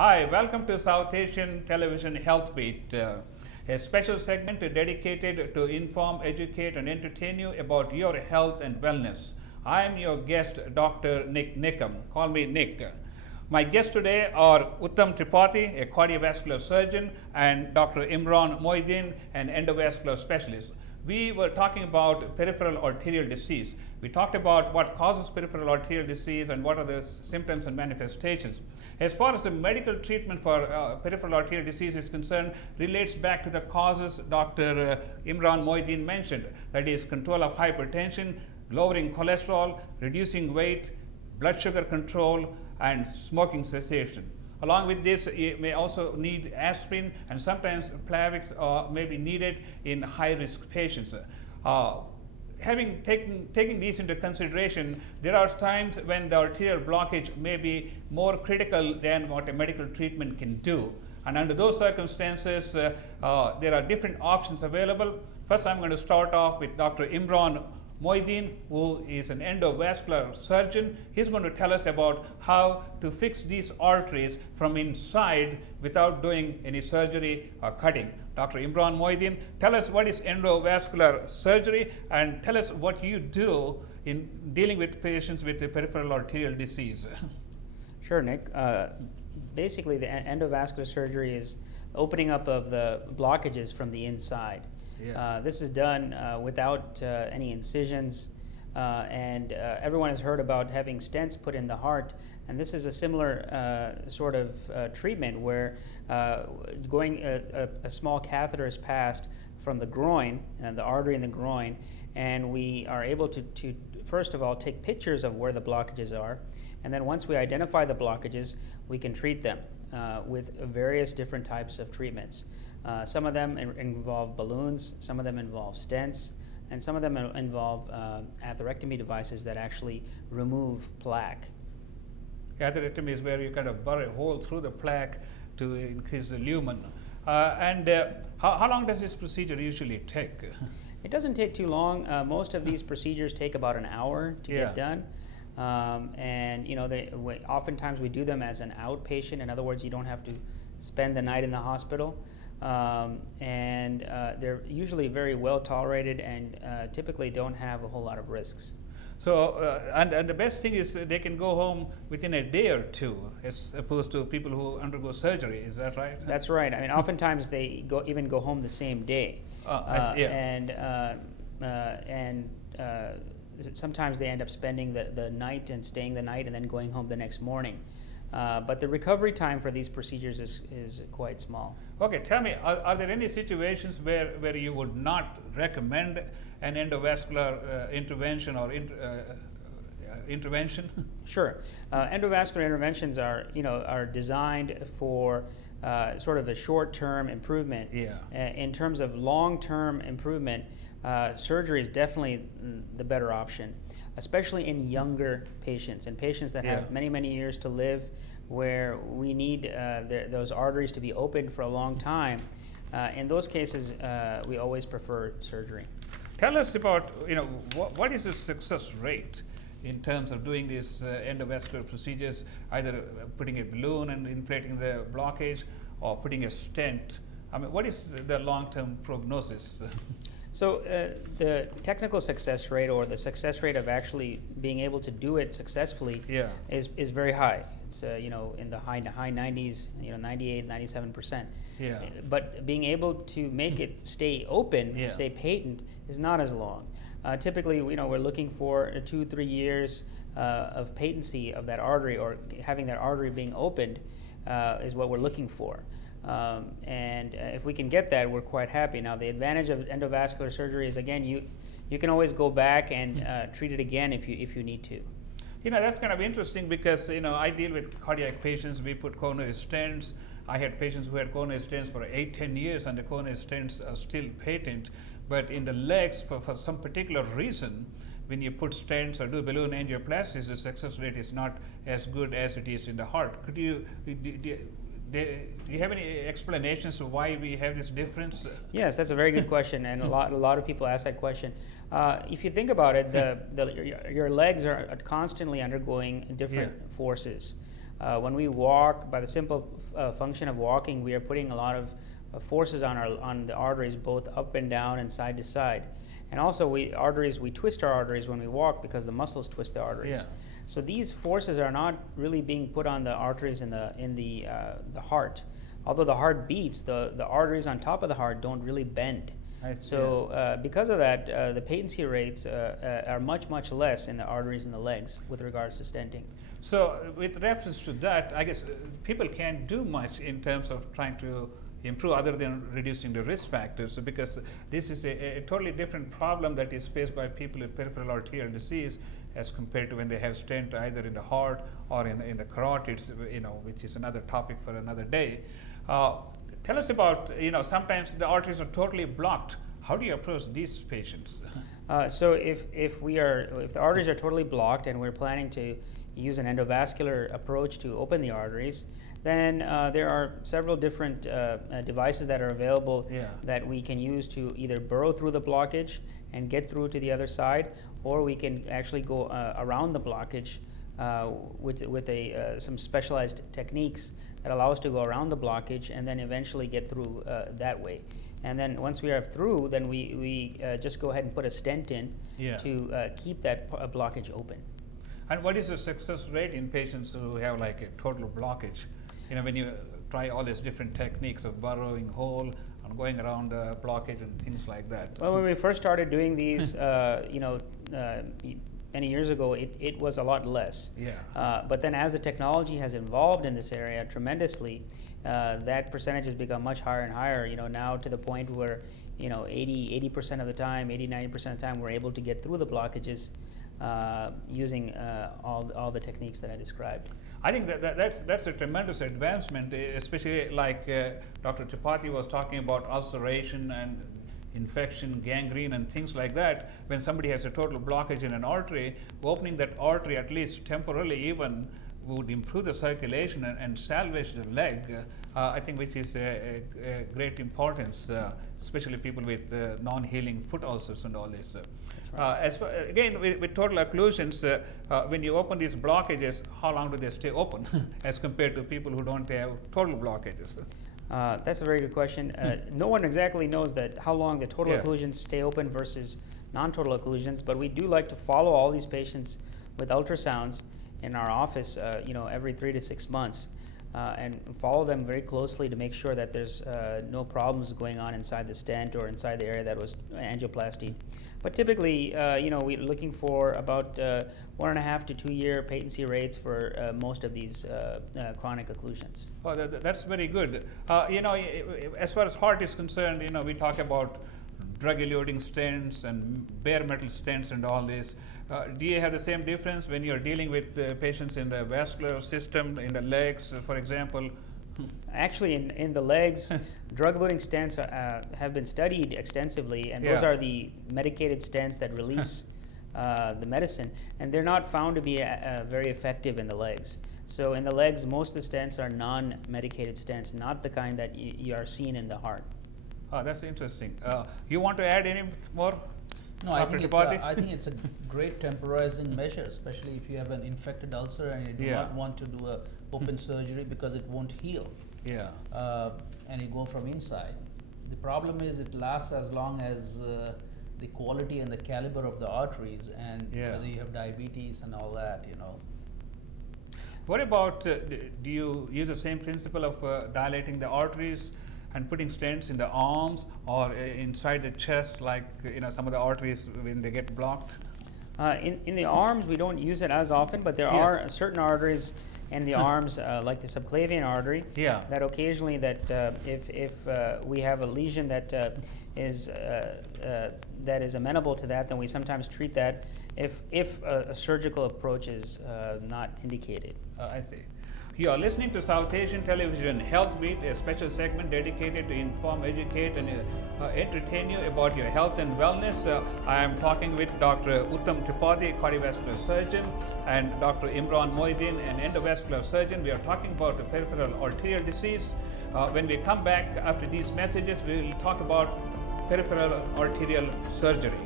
Hi, welcome to South Asian Television Health Beat, a special segment dedicated to inform, educate, and entertain you about your health and wellness. I am your guest, Dr. Nick Nikam. Call me Nick. My guests today are Uttam Tripathi, a cardiovascular surgeon, and Dr. Imran Moideen, an endovascular specialist. We were talking about peripheral arterial disease. We talked about what causes peripheral arterial disease and what are the symptoms and manifestations. As far as the medical treatment for peripheral arterial disease is concerned, relates back to the causes Dr. Imran Moideen mentioned, that is control of hypertension, lowering cholesterol, reducing weight, blood sugar control, and smoking cessation. Along with this, you may also need aspirin, and sometimes Plavix may be needed in high-risk patients. Taking these into consideration, there are times when the arterial blockage may be more critical than what a medical treatment can do. And under those circumstances, there are different options available. First, I'm going to start off with Dr. Imran Moideen, who is an endovascular surgeon. He's going to tell us about how to fix these arteries from inside without doing any surgery or cutting. Dr. Imran Moideen, tell us what is endovascular surgery and tell us what you do in dealing with patients with peripheral arterial disease. Sure, Nick. Basically, the endovascular surgery is opening up of the blockages from the inside. Yeah. This is done without any incisions, and everyone has heard about having stents put in the heart, and this is a similar sort of treatment where a small catheter is passed from the groin, the artery in the groin, and we are able to first of all take pictures of where the blockages are, and then once we identify the blockages, we can treat them with various different types of treatments. Some of them involve balloons, some of them involve stents, and some of them involve atherectomy devices that actually remove plaque. Atherectomy is where you kind of burr a hole through the plaque to increase the lumen. How long does this procedure usually take? It doesn't take too long. Most of these procedures take about an hour to get done. And oftentimes we do them as an outpatient. In other words, you don't have to spend the night in the hospital. And they're usually very well tolerated and typically don't have a whole lot of risks. So, and the best thing is they can go home within a day or two, as opposed to people who undergo surgery. Is that right? That's right. I mean, oftentimes they even go home the same day. And sometimes they end up spending the night and staying the night and then going home the next morning. But the recovery time for these procedures is quite small. Okay, tell me, are there any situations where you would not recommend an endovascular intervention or intervention? Sure. Endovascular interventions are designed for sort of a short-term improvement. Yeah. In terms of long-term improvement, surgery is definitely the better option, especially in younger patients and patients that have many, many years to live, where we need those arteries to be open for a long time. In those cases, we always prefer surgery. Tell us about, what is the success rate in terms of doing these endovascular procedures, either putting a balloon and inflating the blockage or putting a stent? I mean, what is the long-term prognosis? So the technical success rate, or the success rate of actually being able to do it successfully, is very high. It's in the high 90s, 98, 97%. Yeah. But being able to make it stay open, stay patent, is not as long. Typically, we're looking for 2-3 years of patency of that artery, or having that artery being opened, is what we're looking for. And if we can get that, we're quite happy. Now, the advantage of endovascular surgery is, again, you can always go back and treat it again if you need to. That's kind of interesting because, I deal with cardiac patients. We put coronary stents. I had patients who had coronary stents for 8-10 years, and the coronary stents are still patent. But in the legs, for some particular reason, when you put stents or do balloon angioplasties, the success rate is not as good as it is in the heart. Do you have any explanations of why we have this difference? Yes, that's a very good question, and a lot of people ask that question. If you think about it, your legs are constantly undergoing different forces. When we walk, by the simple function of walking, we are putting a lot of forces on the arteries, both up and down and side to side. And also, we twist our arteries when we walk because the muscles twist the arteries. Yeah. So these forces are not really being put on the arteries in the heart. Although the heart beats, the arteries on top of the heart don't really bend. I see. So because of that, the patency rates are much less in the arteries in the legs with regards to stenting. So with reference to that, I guess people can't do much in terms of trying to improve other than reducing the risk factors, because this is a totally different problem that is faced by people with peripheral arterial disease as compared to when they have stent either in the heart or in the carotids, which is another topic for another day. Tell us about, sometimes the arteries are totally blocked. How do you approach these patients? So if the arteries are totally blocked and we're planning to use an endovascular approach to open the arteries, then there are several different devices that are available that we can use to either burrow through the blockage and get through to the other side, or we can actually go around the blockage with some specialized techniques that allow us to go around the blockage and then eventually get through that way. And then once we are through, then we just go ahead and put a stent in to keep that blockage open. And what is the success rate in patients who have like a total blockage? When you try all these different techniques of burrowing hole and going around the blockage and things like that. Well, when we first started doing these, many years ago, it was a lot less. Yeah. But then as the technology has evolved in this area tremendously, that percentage has become much higher and higher, now to the point where, 80% of the time, 90% of the time, we're able to get through the blockages using all the techniques that I described. I think that's a tremendous advancement, especially like Dr. Tripathi was talking about ulceration and infection, gangrene, and things like that. When somebody has a total blockage in an artery, opening that artery at least temporarily even would improve the circulation and salvage the leg, I think, which is a great importance, especially people with non-healing foot ulcers and all this. Again, with total occlusions, when you open these blockages, how long do they stay open as compared to people who don't have total blockages? That's a very good question. No one exactly knows that how long the total occlusions stay open versus non-total occlusions, but we do like to follow all these patients with ultrasounds in our office, every 3 to 6 months, and follow them very closely to make sure that there's no problems going on inside the stent or inside the area that was angioplasty. But typically, we're looking for about 1.5 to 2 year patency rates for most of these chronic occlusions. Oh, that's very good. As far as heart is concerned, we talk about drug-eluting stents and bare metal stents and all this. Do you have the same difference when you're dealing with patients in the vascular system, in the legs, for example? Actually, in the legs, drug-eluting stents have been studied extensively, and those are the medicated stents that release the medicine, and they're not found to be very effective in the legs. So in the legs, most of the stents are non-medicated stents, not the kind that you are seeing in the heart. Oh, that's interesting. You want to add any more? No, I think it's a great temporizing measure, especially if you have an infected ulcer and you do not want to do a open surgery because it won't heal. Yeah. And you go from inside. The problem is it lasts as long as the quality and the caliber of the arteries, and whether you have diabetes and all that, What about, do you use the same principle of dilating the arteries and putting stents in the arms or inside the chest, like some of the arteries when they get blocked? In the arms, we don't use it as often, but there are certain arteries in the arms, like the subclavian artery, that occasionally, if we have a lesion that is amenable to that, then we sometimes treat that if a surgical approach is not indicated. I see. You are listening to South Asian Television Health Beat, a special segment dedicated to inform, educate, and entertain you about your health and wellness. I am talking with Dr. Uttam Tripathi, cardiovascular surgeon, and Dr. Imran Mohiuddin, an endovascular surgeon. We are talking about the peripheral arterial disease. When we come back after these messages, we will talk about peripheral arterial surgery.